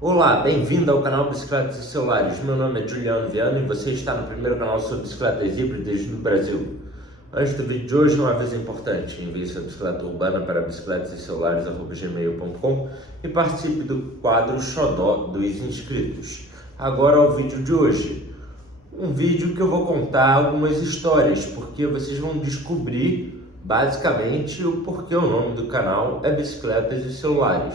Olá, bem-vindo ao canal Bicicletas e Celulares. Meu nome é Juliano Viana e você está no primeiro canal sobre bicicletas híbridas no Brasil. Antes do vídeo de hoje, uma aviso importante: envie sua bicicleta urbana para bicicletascelulares@gmail.com e participe do quadro Xodó dos inscritos. Agora ao vídeo de hoje. Um vídeo que eu vou contar algumas histórias, porque vocês vão descobrir basicamente o porquê o nome do canal é Bicicletas e Celulares.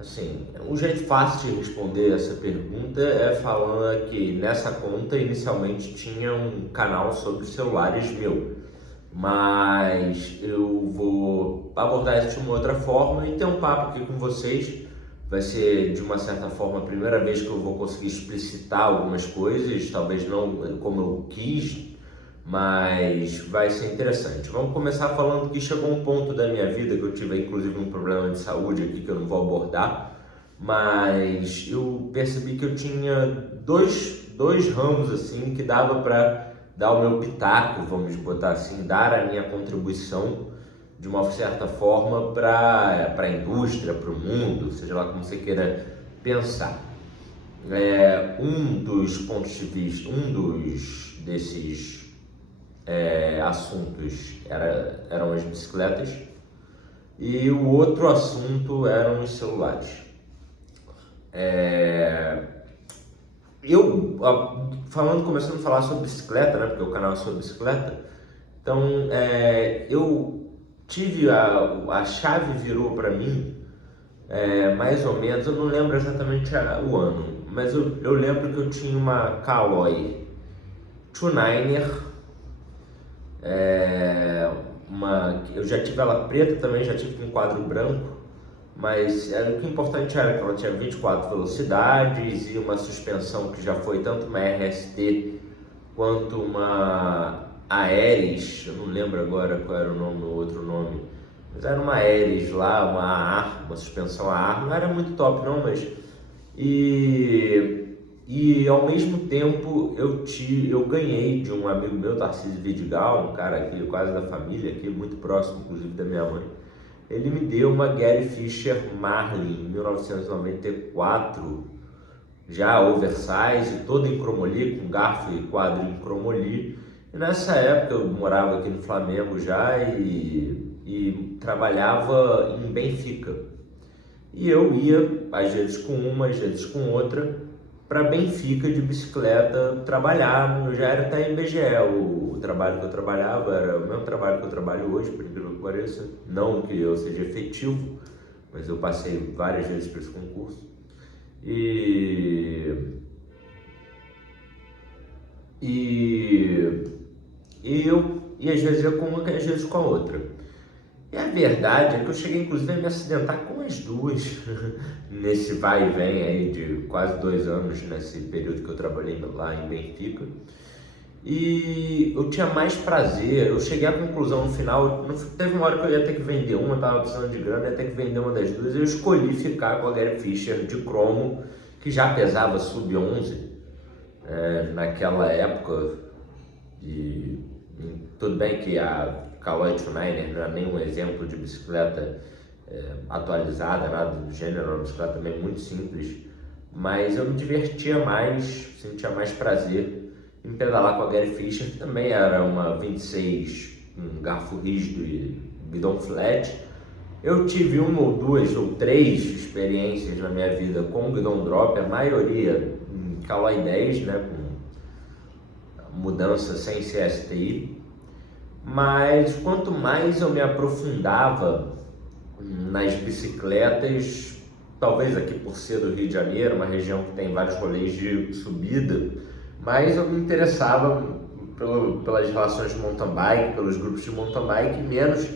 Assim, um jeito fácil de responder essa pergunta é falando que nessa conta inicialmente tinha um canal sobre celulares meu, mas eu vou abordar isso de uma outra forma e ter um papo aqui com vocês. Vai ser de uma certa forma a primeira vez que eu vou conseguir explicitar algumas coisas, talvez não como eu quis, mas vai ser interessante. Vamos começar falando que chegou um ponto da minha vida que eu tive inclusive um problema de saúde aqui que eu não vou abordar, mas eu percebi que eu tinha dois ramos assim que dava para dar o meu pitaco, vamos botar assim, dar a minha contribuição de uma certa forma para a indústria, para o mundo, seja lá como você queira pensar. Um dos pontos de vista, desses assuntos eram as bicicletas e o outro assunto eram os celulares. Começando a falar sobre bicicleta, né, porque o canal é sobre bicicleta, então eu tive a chave virou para mim mais ou menos, eu não lembro exatamente o ano, mas eu lembro que eu tinha uma Caloi Tuniner. Eu já tive ela preta também, já tive com quadro branco, mas o que importante era que ela tinha 24 velocidades e uma suspensão que já foi tanto uma RST quanto uma Aeris, eu não lembro agora qual era o nome, o outro nome, mas era uma Aeris lá, uma suspensão AR, não era muito top não, mas e ao mesmo tempo eu ganhei de um amigo meu, Tarcísio Vidigal, um cara aqui quase da família, aqui, muito próximo inclusive da minha mãe. Ele me deu uma Gary Fisher Marlin em 1994, já oversize, toda em cromoly, com garfo e quadro em cromoly. E nessa época eu morava aqui no Flamengo já e trabalhava em Benfica. E eu ia, às vezes com uma, às vezes com outra, para Benfica de bicicleta trabalhar. Eu já era até em BGE, o trabalho que eu trabalhava era o mesmo trabalho que eu trabalho hoje, por incrível que pareça. Não que eu seja efetivo, mas eu passei várias vezes por esse concurso. E às vezes ia com uma e às vezes com a outra. E a verdade é que eu cheguei inclusive a me acidentar com as duas nesse vai e vem aí de quase 2 anos, nesse período que eu trabalhei lá em Benfica. E eu tinha mais prazer, eu cheguei à conclusão no final, teve uma hora que eu ia ter que vender uma, eu estava precisando de grana, eu ia ter que vender uma das duas, eu escolhi ficar com a Gary Fisher de cromo, que já pesava sub-11 naquela época. E tudo bem que a Caloi Tuniner não é nenhum exemplo de bicicleta atualizada, nada do gênero, era uma bicicleta também muito simples, mas eu me divertia mais, sentia mais prazer em pedalar com a Gary Fisher, que também era uma 26, um garfo rígido e guidão flat. Eu tive uma ou duas ou três experiências na minha vida com guidão drop, a maioria em Caloi 10, né, com mudança sem CSTI. Mas quanto mais eu me aprofundava nas bicicletas, talvez aqui por ser do Rio de Janeiro, uma região que tem vários rolês de subida, mais eu me interessava pelas relações de mountain bike, pelos grupos de mountain bike, menos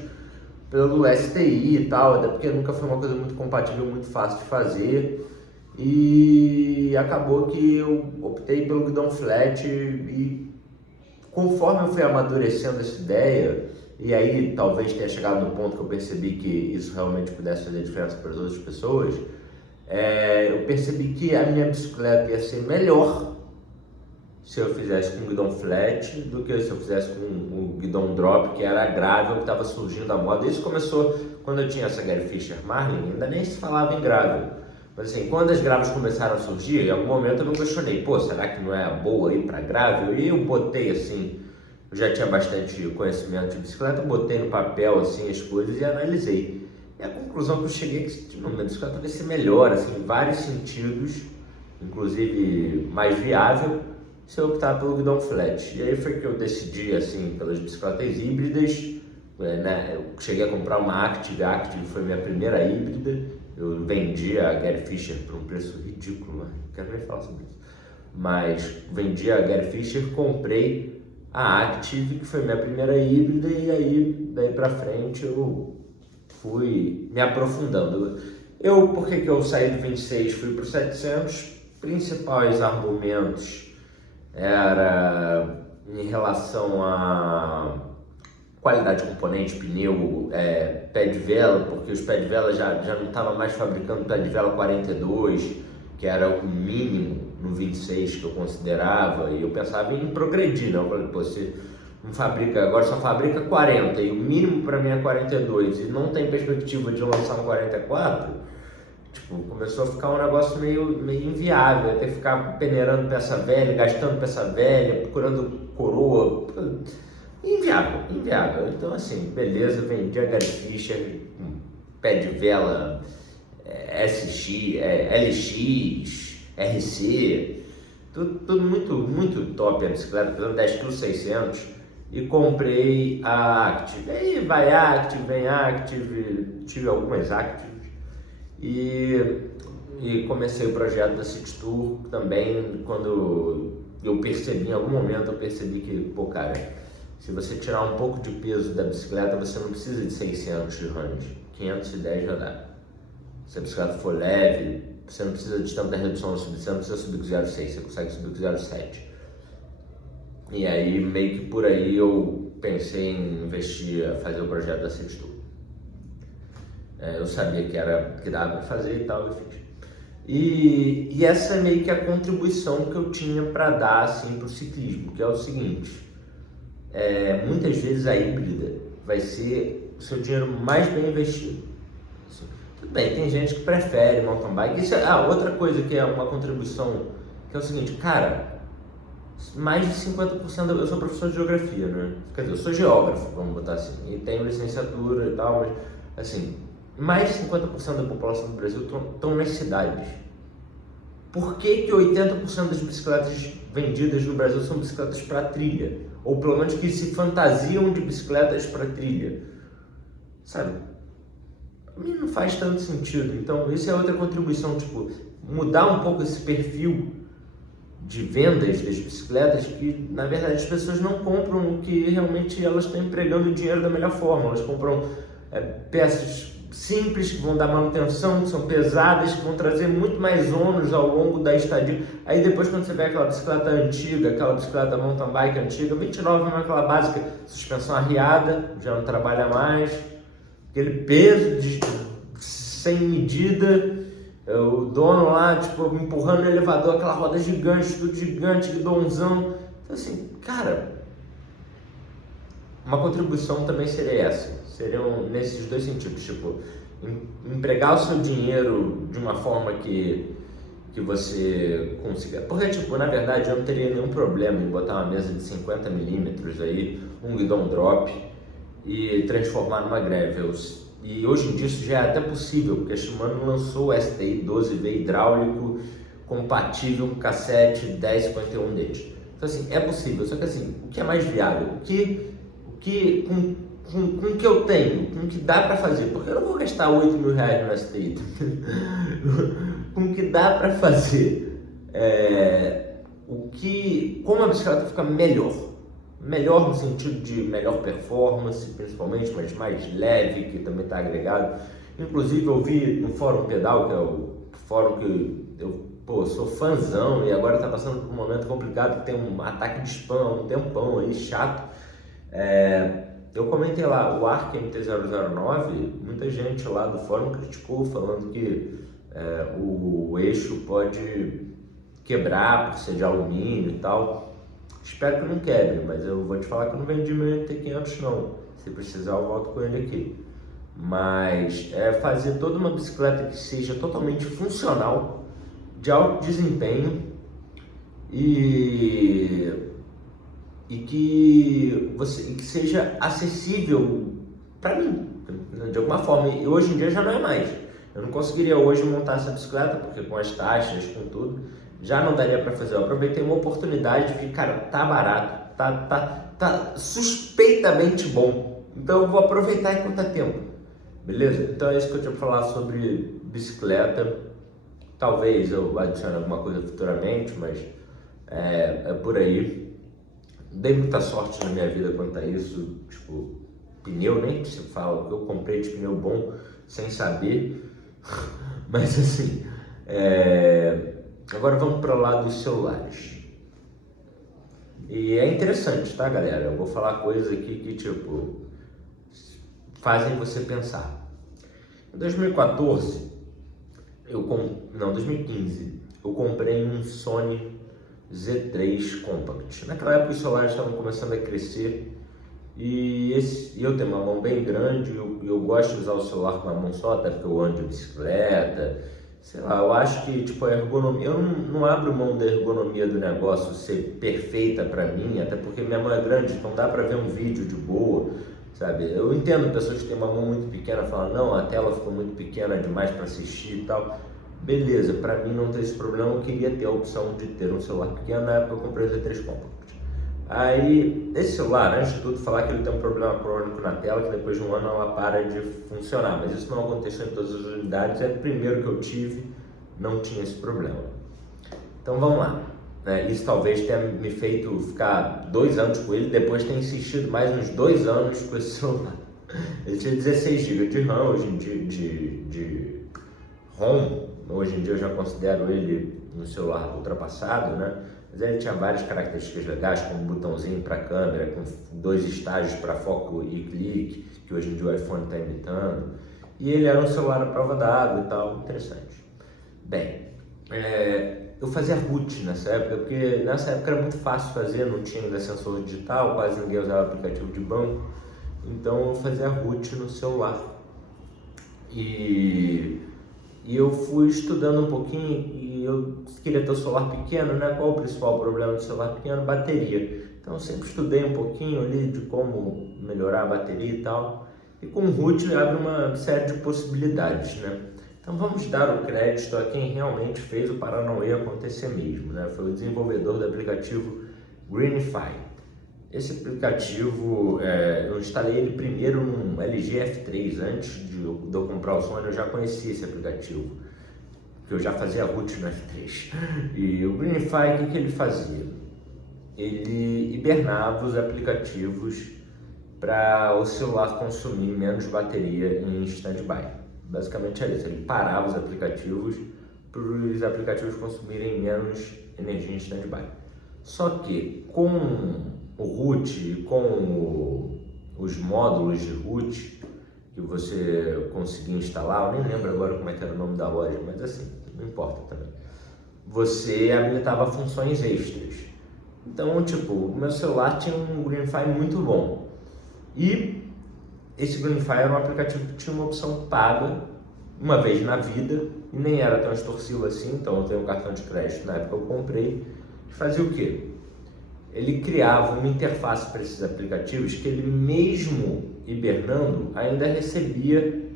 pelo STI e tal, até porque nunca foi uma coisa muito compatível, muito fácil de fazer. E acabou que eu optei pelo guidão flat e conforme eu fui amadurecendo essa ideia, e aí talvez tenha chegado no ponto que eu percebi que isso realmente pudesse fazer diferença para as outras pessoas, eu percebi que a minha bicicleta ia ser melhor se eu fizesse com guidão flat do que se eu fizesse com o guidão drop, que era gravel, que estava surgindo a moda. Isso começou quando eu tinha essa Gary Fisher Marlin, ainda nem se falava em gravel, Mas assim, quando as graves começaram a surgir, em algum momento eu me questionei, pô, será que não é boa ir para grave? E eu botei assim, eu já tinha bastante conhecimento de bicicleta, botei no papel assim as coisas e analisei. E a conclusão que eu cheguei é que uma bicicleta vai ser melhor, assim, em vários sentidos, inclusive mais viável, se eu optar pelo guidão flat. E aí foi que eu decidi assim pelas bicicletas híbridas, né? Eu cheguei a comprar uma Active, a Active foi minha primeira híbrida. Eu vendi a Gary Fisher por um preço ridículo, né? Não quero nem falar sobre isso. Mas vendi a Gary Fisher, comprei a Active, que foi minha primeira híbrida, e aí daí pra frente eu fui me aprofundando. Por que eu saí do 26 fui pro 700? Principais argumentos era em relação a qualidade de componente, pneu, pé de vela, porque os pé de vela já não estava mais fabricando pé de vela 42, que era o mínimo no 26 que eu considerava, e eu pensava em progredir, né? Eu falei, pô, você não fabrica, agora só fabrica 40, e o mínimo para mim é 42, e não tem perspectiva de lançar um 44, tipo, começou a ficar um negócio meio inviável, até ficar peneirando peça velha, gastando peça velha, procurando coroa, inviável. Então assim, beleza, vendi a Gary Fisher, pé de vela SX, LX, RC, tudo muito top a bicicleta, pesando 10,6 kg, e comprei a Active. Aí vai Active, vem Active, tive algumas Active e comecei o projeto da City Tour também. Quando eu percebi, em algum momento eu percebi que, pô, cara, se você tirar um pouco de peso da bicicleta, você não precisa de 600 de range, 510 já dá. Se a bicicleta for leve, você não precisa de tanta redução, você não precisa subir com 0,6, você consegue subir com 0,7. E aí, meio que por aí, eu pensei em investir, fazer o projeto da City Tour. Eu sabia que dava para fazer e tal, eu fiz. E essa é meio que a contribuição que eu tinha para dar assim, para o ciclismo, que é o seguinte: muitas vezes a híbrida vai ser o seu dinheiro mais bem investido. Assim, tudo bem, tem gente que prefere mountain bike. Isso outra coisa que é uma contribuição, que é o seguinte, cara, mais de 50%, eu sou professor de geografia, né? Quer dizer, eu sou geógrafo, vamos botar assim, e tenho licenciatura e tal, mas assim, mais de 50% da população do Brasil estão nas cidades. Por que 80% das bicicletas vendidas no Brasil são bicicletas para trilha? Ou pelo menos que se fantasiam de bicicletas para trilha? Sabe? Pra mim não faz tanto sentido. Então, isso é outra contribuição, tipo, mudar um pouco esse perfil de vendas das bicicletas, que na verdade as pessoas não compram o que realmente elas estão empregando o dinheiro da melhor forma. Elas compram peças simples, que vão dar manutenção, que são pesadas, que vão trazer muito mais ônus ao longo da estadia. Aí depois, quando você vê aquela bicicleta antiga, aquela bicicleta mountain bike antiga, 29 é aquela básica, suspensão arriada, já não trabalha mais, aquele peso sem medida, o dono lá, tipo, empurrando no elevador, aquela roda gigante, tudo gigante, guidãozão. Então assim, cara, uma contribuição também seria essa. Seriam nesses dois sentidos, tipo, empregar o seu dinheiro de uma forma que você consiga. Porque, tipo, na verdade eu não teria nenhum problema em botar uma mesa de 50 milímetros aí, um guidão drop e transformar numa gravel. E hoje em dia isso já é até possível, porque a Shimano lançou o STI 12V hidráulico compatível com cassete 1051 deles. Então assim, é possível, só que assim, o que é mais viável? Com o que eu tenho, com o que dá para fazer, porque eu não vou gastar 8 mil reais no STI, com o que dá para fazer, como a bicicleta fica melhor no sentido de melhor performance, principalmente, mas mais leve, que também está agregado. Inclusive eu vi no Fórum Pedal, que é o fórum que eu sou fãzão, e agora está passando por um momento complicado, que tem um ataque de spam há um tempão aí, chato. Eu comentei lá, o Arc MT-009, muita gente lá do fórum criticou, falando que o eixo pode quebrar por ser de alumínio e tal. Espero que não quebre, mas eu vou te falar que eu não vendi meu MT-500 não. Se precisar eu volto com ele aqui. mas é fazer toda uma bicicleta que seja totalmente funcional, de alto desempenho e que seja acessível para mim, de alguma forma. E hoje em dia já não é mais. Eu não conseguiria hoje montar essa bicicleta, porque com as taxas, com tudo, já não daria para fazer. Eu aproveitei uma oportunidade que, cara, tá barato, tá suspeitamente bom. Então eu vou aproveitar enquanto é tempo, beleza? Então é isso que eu tinha para falar sobre bicicleta. Talvez eu adicione alguma coisa futuramente, mas é por aí. Dei muita sorte na minha vida quanto a isso, tipo, pneu nem se fala, eu comprei de pneu bom sem saber, mas assim, agora vamos para o lado dos celulares. E é interessante, tá, galera? Eu vou falar coisas aqui que, tipo, fazem você pensar. Em 2014, 2015, eu comprei um Sony Z3 Compact. Naquela época os celulares estavam começando a crescer e eu tenho uma mão bem grande, eu gosto de usar o celular com uma mão só, até porque eu ando de bicicleta, sei lá, eu acho que tipo, a ergonomia, eu não abro mão da ergonomia do negócio ser perfeita para mim, até porque minha mão é grande, então dá para ver um vídeo de boa, sabe? Eu entendo pessoas que têm uma mão muito pequena falam, não, a tela ficou muito pequena demais para assistir e tal. Beleza, para mim não tem esse problema, eu queria ter a opção de ter um celular pequeno, na época eu comprei o Z3 Compact. Aí, esse celular, antes de tudo, falar que ele tem um problema crônico na tela, que depois de um ano ela para de funcionar, mas isso não aconteceu em todas as unidades, é o primeiro que eu tive, não tinha esse problema. Então vamos lá, isso talvez tenha me feito ficar 2 anos com ele, depois ter insistido mais uns 2 anos com esse celular. Ele tinha 16 GB de RAM, hoje em dia, de ROM. Hoje em dia eu já considero ele um celular ultrapassado, né? Mas ele tinha várias características legais, como um botãozinho para câmera, com 2 estágios para foco e clique, que hoje em dia o iPhone está imitando. E ele era um celular à prova d'água e tal, interessante. Bem, eu fazia root nessa época, porque nessa época era muito fácil fazer, não tinha ainda sensor digital, quase ninguém usava aplicativo de banco, então eu fazia root no celular. E eu fui estudando um pouquinho e eu queria ter um celular pequeno, né? Qual o principal problema do celular pequeno? Bateria. Então eu sempre estudei um pouquinho ali de como melhorar a bateria e tal. E com o root abre uma série de possibilidades, né? Então vamos dar o crédito a quem realmente fez o Paranauê acontecer mesmo, né? Foi o desenvolvedor do aplicativo Greenify. Esse aplicativo, eu instalei ele primeiro num LG F3, antes de eu comprar o Sony eu já conhecia esse aplicativo, que eu já fazia root no F3. E o Greenify, o que ele fazia? Ele hibernava os aplicativos para o celular consumir menos bateria em stand-by. Basicamente é isso, ele parava os aplicativos para os aplicativos consumirem menos energia em stand-by. Só que com o root, com os módulos de root que você conseguia instalar, eu nem lembro agora como é que era o nome da loja, mas assim, não importa também. Você habilitava funções extras. Então, tipo, o meu celular tinha um Greenify muito bom. E esse Greenify era um aplicativo que tinha uma opção paga uma vez na vida e nem era tão extorsivo assim, então eu tenho um cartão de crédito na época eu comprei, que fazia o quê? Ele criava uma interface para esses aplicativos que ele mesmo hibernando ainda recebia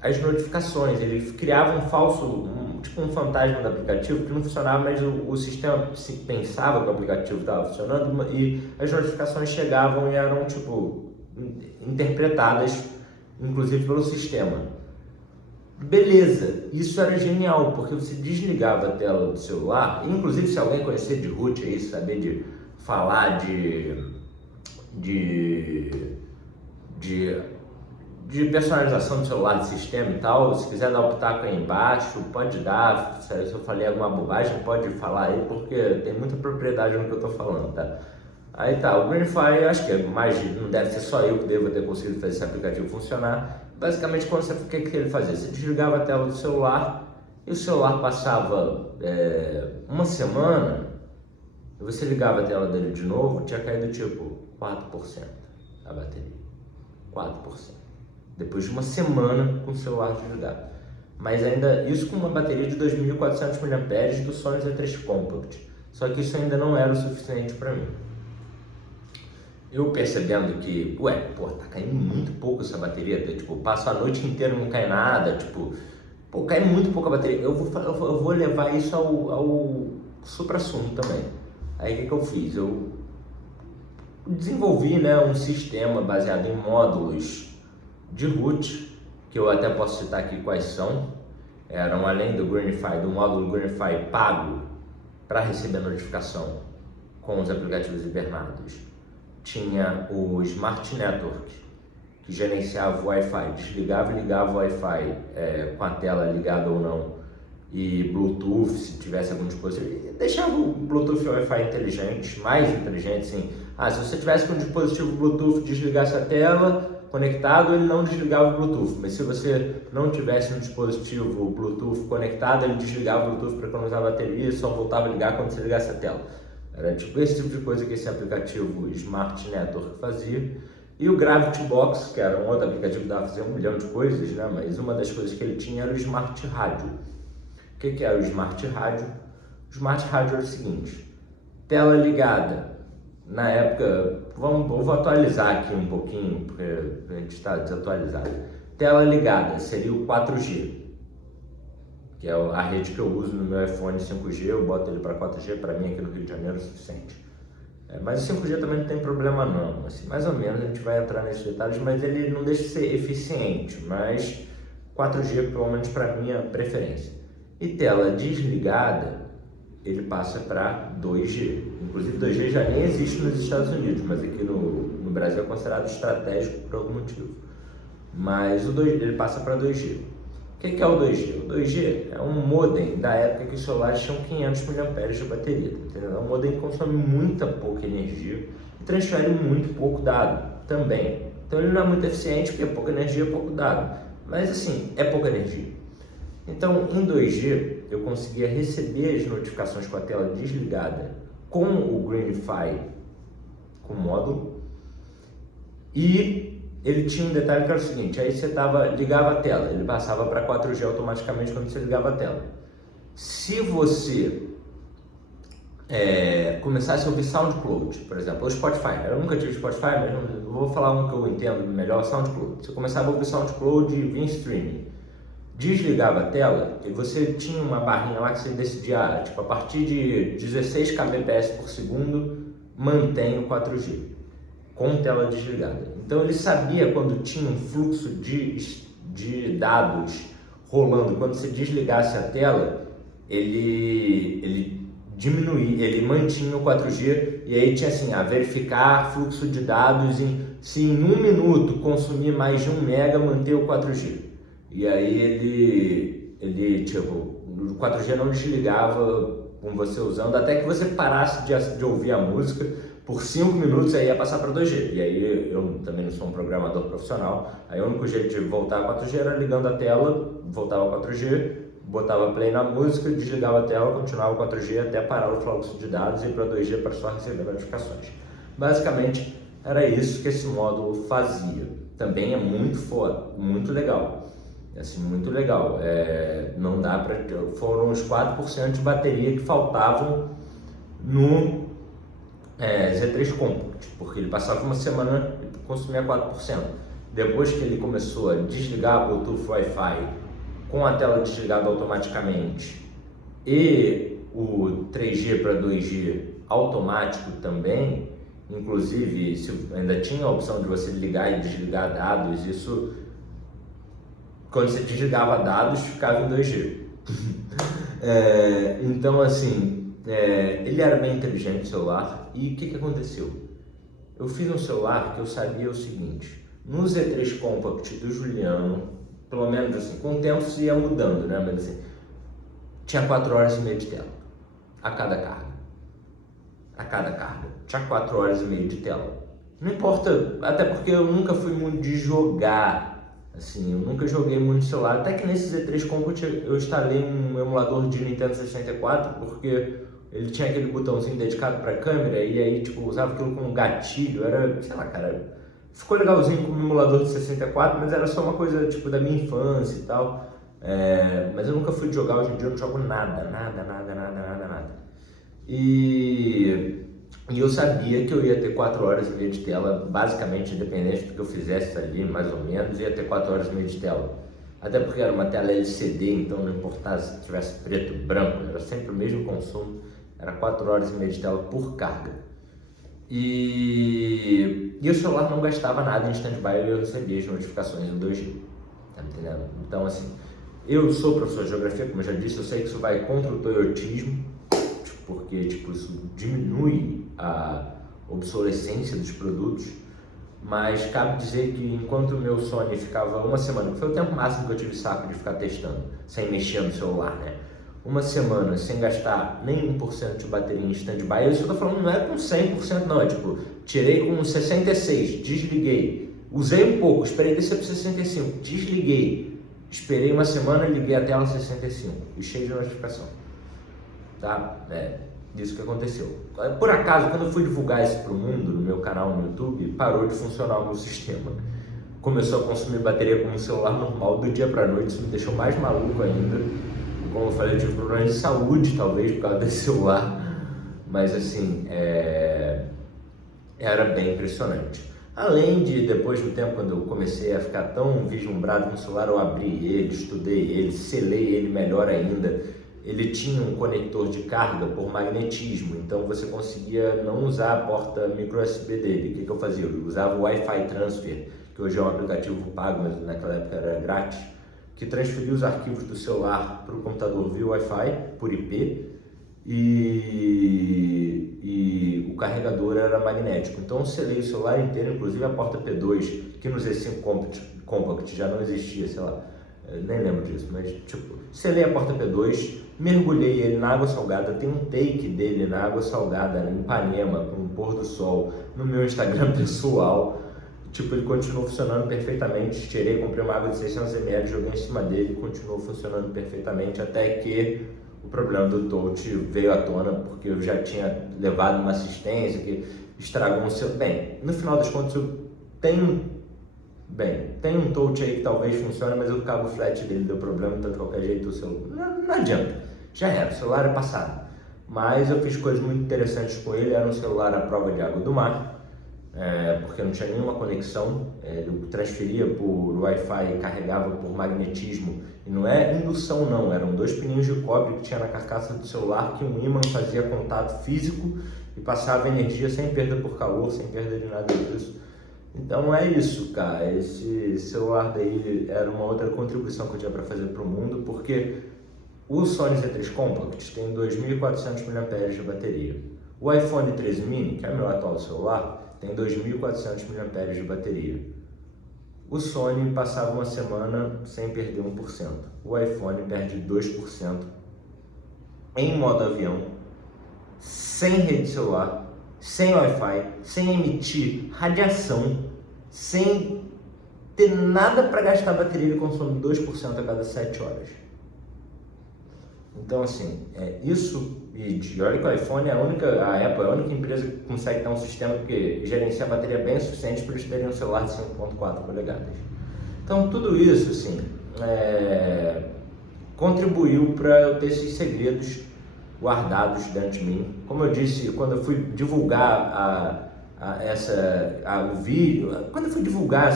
as notificações. Ele criava um falso, tipo um fantasma do aplicativo que não funcionava, mas o sistema pensava que o aplicativo estava funcionando e as notificações chegavam e eram tipo interpretadas inclusive pelo sistema. Beleza, isso era genial, porque você desligava a tela do celular, inclusive se alguém conhecer de root aí, saber de falar de personalização do celular, de sistema e tal, se quiser dar o pitaco aí embaixo, pode dar, se eu falei alguma bobagem, pode falar aí, porque tem muita propriedade no que eu tô falando, tá? Aí tá, o Greenify, acho que não deve ser só eu que devo ter conseguido fazer esse aplicativo funcionar. Basicamente, o que ele fazia? Você desligava a tela do celular e o celular passava uma semana e você ligava a tela dele de novo, tinha caído tipo 4% a bateria. 4%. depois de uma semana com o celular desligado. Mas ainda, isso com uma bateria de 2.400 mAh do Sony Z3 Compact. Só que isso ainda não era o suficiente para mim. Eu percebendo que, tá caindo muito pouco essa bateria, tipo, passo a noite inteira e não cai nada, tipo, cai muito pouco a bateria. Eu vou levar isso ao supra-sumo também. Aí o que eu fiz? Eu desenvolvi, né, um sistema baseado em módulos de root, que eu até posso citar aqui quais são. Eram, além do Greenify, do módulo Greenify pago para receber notificação com os aplicativos hibernados, tinha o Smart Network, que gerenciava o Wi-Fi, desligava e ligava o Wi-Fi com a tela ligada ou não, e Bluetooth, se tivesse algum dispositivo, deixava o Bluetooth e o Wi-Fi inteligentes, mais inteligentes, sim. Se você tivesse com um dispositivo Bluetooth, desligasse a tela, conectado, ele não desligava o Bluetooth, mas se você não tivesse um dispositivo Bluetooth conectado, ele desligava o Bluetooth para economizar a bateria e só voltava a ligar quando você ligasse a tela. Era tipo esse tipo de coisa que esse aplicativo Smart Network fazia. E o Gravity Box, que era um outro aplicativo que dava para fazer 1 milhão de coisas, né? Mas uma das coisas que ele tinha era o Smart Rádio. O que era o Smart Rádio? O Smart Rádio era o seguinte: tela ligada. Na época, eu vou atualizar aqui um pouquinho, porque a gente está desatualizado. Tela ligada seria o 4G, que é a rede que eu uso no meu iPhone 5G, eu boto ele para 4G, para mim aqui no Rio de Janeiro é o suficiente. Mas o 5G também não tem problema não, assim, mais ou menos a gente vai entrar nesses detalhes, mas ele não deixa de ser eficiente, mas 4G pelo menos para mim é a preferência. E tela desligada, ele passa para 2G, inclusive 2G já nem existe nos Estados Unidos, mas aqui no Brasil é considerado estratégico por algum motivo. Mas o 2G, ele passa para 2G. O que é o 2G? O 2G é um modem da época que os celulares tinham 500 mAh de bateria, entendeu? É um modem que consome muita pouca energia e transfere muito pouco dado também. Então ele não é muito eficiente porque é pouca energia, pouco dado. Mas assim, é pouca energia. Então em 2G eu conseguia receber as notificações com a tela desligada com o Greenify, com o módulo, e ele tinha um detalhe que era o seguinte: aí você ligava a tela, ele passava para 4G automaticamente quando você ligava a tela. Se você começasse a ouvir SoundCloud, por exemplo, ou Spotify, eu nunca tive Spotify, mas eu vou falar um que eu entendo melhor, SoundCloud. Você começava a ouvir SoundCloud via streaming, desligava a tela e você tinha uma barrinha lá que você decidia, tipo, a partir de 16 kbps por segundo, mantém o 4G, com tela desligada. Então ele sabia quando tinha um fluxo de dados rolando, quando você desligasse a tela, ele diminuía, ele mantinha o 4G, e aí tinha assim, a verificar fluxo de dados, se em 1 minuto consumir mais de 1 mega, manter o 4G. E aí ele tipo, o 4G não desligava com você usando, até que você parasse de ouvir a música por 5 minutos, aí ia passar para 2G. E aí eu também não sou um programador profissional, aí o único jeito de voltar a 4G era ligando a tela, voltava a 4G, botava play na música, desligava a tela, continuava o 4G até parar o fluxo de dados e ir para 2G para só receber notificações. Basicamente era isso que esse módulo fazia. Também é muito foda, muito legal. Assim, muito legal. Não dá para. Foram os 4% de bateria que faltavam no Z3 Compact, porque ele passava uma semana e consumia 4%. Depois que ele começou a desligar o Bluetooth Wi-Fi com a tela desligada automaticamente e o 3G para 2G automático também, inclusive ainda tinha a opção de você ligar e desligar dados, isso quando você desligava dados ficava em 2G. Então assim, ele era bem inteligente o celular. E o que aconteceu? Eu fiz um celular que eu sabia o seguinte: no Z3 Compact do Juliano, pelo menos assim, com o tempo isso ia mudando, né? Mas assim, tinha 4 horas e meia de tela a cada carga. Tinha 4 horas e meia de tela. Não importa, até porque eu nunca fui muito de jogar, assim, eu nunca joguei muito celular. Até que nesse Z3 Compact eu instalei um emulador de Nintendo 64, porque ele tinha aquele botãozinho dedicado para câmera, e aí tipo, usava aquilo como gatilho, era, sei lá, cara, ficou legalzinho como emulador de 64, mas era só uma coisa tipo da minha infância e tal. Mas eu nunca fui jogar, hoje em dia eu não jogo nada. E eu sabia que eu ia ter 4 horas e meia de tela, basicamente, independente do que eu fizesse ali, mais ou menos, ia ter 4 horas e meia de tela. Até porque era uma tela LCD, então não importava se tivesse preto ou branco, era sempre o mesmo consumo, era 4 horas e meia de tela por carga. E o celular não gastava nada em stand-by e eu recebia as notificações em 2G, tá entendendo? Então assim, eu sou professor de geografia, como eu já disse, eu sei que isso vai contra o toyotismo, porque tipo, isso diminui a obsolescência dos produtos, mas cabe dizer que enquanto o meu Sony ficava uma semana, que foi o tempo máximo que eu tive saco de ficar testando, sem mexer no celular, né? Uma semana sem gastar nem 1% de bateria em stand-by, isso que eu tô falando não é com 100% não, é tipo, tirei com 66, desliguei, usei um pouco, esperei descer para 65, desliguei, esperei uma semana e liguei a tela 65 e cheio de notificação, tá? Isso que aconteceu. Por acaso, quando eu fui divulgar isso pro mundo, no meu canal no YouTube, parou de funcionar o meu sistema. Começou a consumir bateria como um celular normal do dia pra noite, isso me deixou mais maluco ainda. Como eu falei, eu tive problemas de saúde, talvez, por causa desse celular. Mas, assim, era bem impressionante. Além de, depois do tempo, quando eu comecei a ficar tão vislumbrado no celular, eu abri ele, estudei ele, selei ele melhor ainda. Ele tinha um conector de carga por magnetismo, então você conseguia não usar a porta micro USB dele. O que eu fazia? Eu usava o Wi-Fi Transfer, que hoje é um aplicativo pago, mas naquela época era grátis, que transferia os arquivos do celular para o computador via Wi-Fi, por IP, e o carregador era magnético. Então eu selei o celular inteiro, inclusive a porta P2, que no Z5 Compact já não existia, sei lá, nem lembro disso, mas tipo, selei a porta P2, mergulhei ele na água salgada, tem um take dele na água salgada, em Ipanema, com o pôr do sol, no meu Instagram pessoal. Tipo, ele continuou funcionando perfeitamente, tirei, comprei uma água de 600 ml, joguei em cima dele, continuou funcionando perfeitamente, até que o problema do touch veio à tona, porque eu já tinha levado uma assistência que estragou o seu... Bem, no final das contas, eu tenho... tem um touch aí que talvez funcione, mas o cabo flat dele deu problema, então de qualquer jeito o celular... Não adianta, já era, o celular é passado. Mas eu fiz coisas muito interessantes com ele, era um celular à prova de água do mar, porque não tinha nenhuma conexão, eu transferia por Wi-Fi e carregava por magnetismo, e não é indução não, eram 2 pininhos de cobre que tinha na carcaça do celular que um ímã fazia contato físico e passava energia sem perda por calor, sem perda de nada disso. Então é isso, cara, esse celular daí era uma outra contribuição que eu tinha para fazer para o mundo, porque o Sony Z3 Compact tem 2.400 mAh de bateria. O iPhone 13 mini, que é o meu atual celular, tem 2.400 mAh de bateria. O Sony passava uma semana sem perder 1%. O iPhone perde 2% em modo avião, sem rede celular, sem Wi-Fi, sem emitir radiação, sem ter nada para gastar bateria, ele consome 2% a cada 7 horas. Então, assim, isso, e olha que o iPhone a Apple é a única empresa que consegue ter um sistema que gerencia a bateria bem o suficiente para eles terem um celular de 5.4 polegadas. Então, tudo isso, assim, contribuiu para eu ter esses segredos guardados dentro de mim. Como eu disse, quando eu fui divulgar o vídeo, quando eu fui divulgar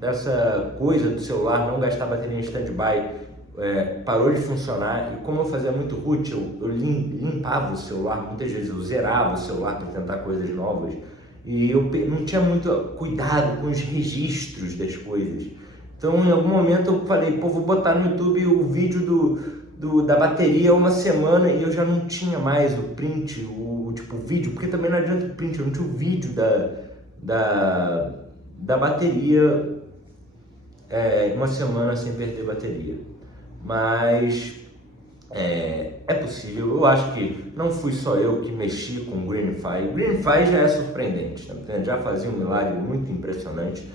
essa coisa do celular, não gastar bateria em stand-by, parou de funcionar, e como eu fazia muito root, eu limpava o celular, muitas vezes eu zerava o celular para tentar coisas novas, e eu não tinha muito cuidado com os registros das coisas. Então em algum momento eu falei, vou botar no YouTube o vídeo da bateria uma semana, e eu já não tinha mais o print, o vídeo, porque também não adianta o print, eu não tinha o vídeo da bateria uma semana sem perder bateria. Mas é possível, eu acho que não fui só eu que mexi com o Greenify. O Greenify já é surpreendente, tá? Já fazia um milagre muito impressionante.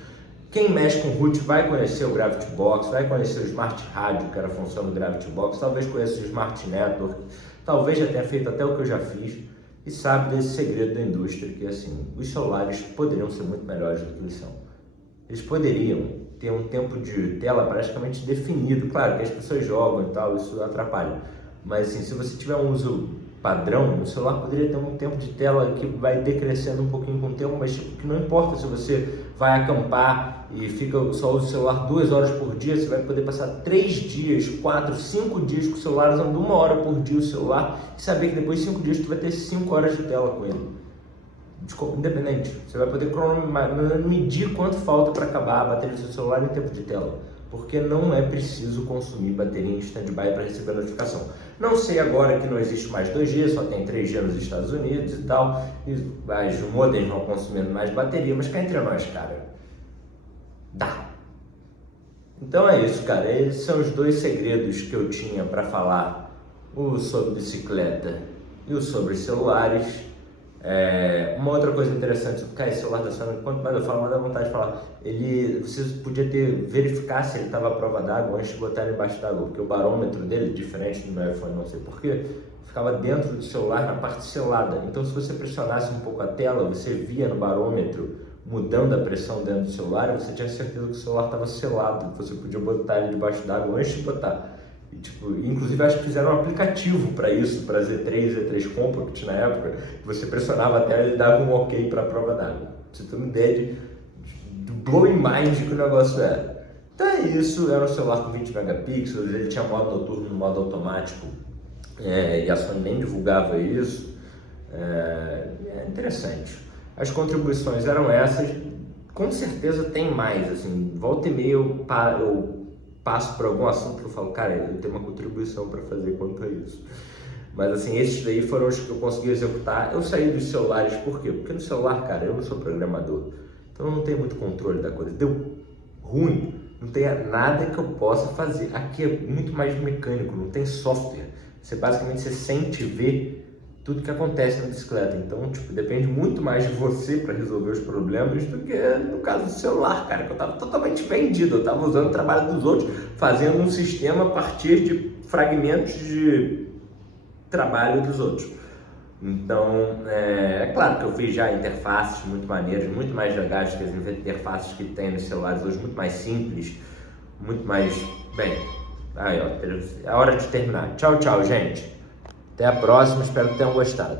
Quem mexe com root vai conhecer o Gravity Box, vai conhecer o Smart Radio, que era a função do Gravity Box, talvez conheça o Smart Network, talvez já tenha feito até o que eu já fiz. e sabe desse segredo da indústria que, assim, os celulares poderiam ser muito melhores do que eles são. Eles poderiam ter um tempo de tela praticamente definido. Claro que as pessoas jogam e tal, isso atrapalha. Mas assim, se você tiver um uso padrão, o celular poderia ter um tempo de tela que vai decrescendo um pouquinho com o tempo, mas tipo, que não importa se você vai acampar e fica só usa o celular 2 horas por dia, você vai poder passar 3 dias, 4, 5 dias com o celular, usando 1 hora por dia o celular e saber que depois de 5 dias tu vai ter 5 horas de tela com ele. Independente, você vai poder medir quanto falta para acabar a bateria do seu celular em tempo de tela, porque não é preciso consumir bateria em stand-by para receber a notificação. Não sei agora que não existe mais 2G, só tem 3G nos Estados Unidos e tal, e as modems vão consumindo mais bateria, mas cá entre nós, cara, dá. Então é isso, cara, esses são os 2 segredos que eu tinha para falar, o sobre bicicleta e o sobre celulares. Uma outra coisa interessante sobre esse celular da Sony, quanto mais eu falo, mais dá vontade de falar. Você podia verificar se ele estava à prova d'água antes de botar ele embaixo d'água, porque o barômetro dele, diferente do meu iPhone, não sei porquê, ficava dentro do celular na parte selada. Então, se você pressionasse um pouco a tela, você via no barômetro mudando a pressão dentro do celular, você tinha certeza que o celular estava selado, você podia botar ele debaixo d'água antes de botar. E, tipo, inclusive acho que fizeram um aplicativo para isso, para Z3 Compact na época, que você pressionava a tela e ele dava um ok para a prova d'água. Pra você ter uma ideia do blowing mind que o negócio era. Então é isso, era um celular com 20 megapixels, ele tinha modo noturno no modo automático, e a Sony nem divulgava isso. É interessante. As contribuições eram essas, com certeza tem mais, assim, volta e meia eu passo por algum assunto que eu falo, cara, eu tenho uma contribuição para fazer quanto a isso. Mas assim, esses daí foram os que eu consegui executar. Eu saí dos celulares, por quê? Porque no celular, cara, eu não sou programador, então eu não tenho muito controle da coisa. Deu ruim, não tem nada que eu possa fazer. Aqui é muito mais mecânico, não tem software. Você sente e vê tudo que acontece na bicicleta. Então, tipo, depende muito mais de você para resolver os problemas do que no caso do celular, cara, que eu tava totalmente vendido. Eu tava usando o trabalho dos outros, fazendo um sistema a partir de fragmentos de trabalho dos outros. Então, é claro que eu fiz já interfaces muito maneiras, muito mais legais que as interfaces que tem nos celulares hoje, muito mais simples, muito mais... Bem, aí ó, é a hora de terminar. Tchau, tchau, gente. Até a próxima, espero que tenham gostado.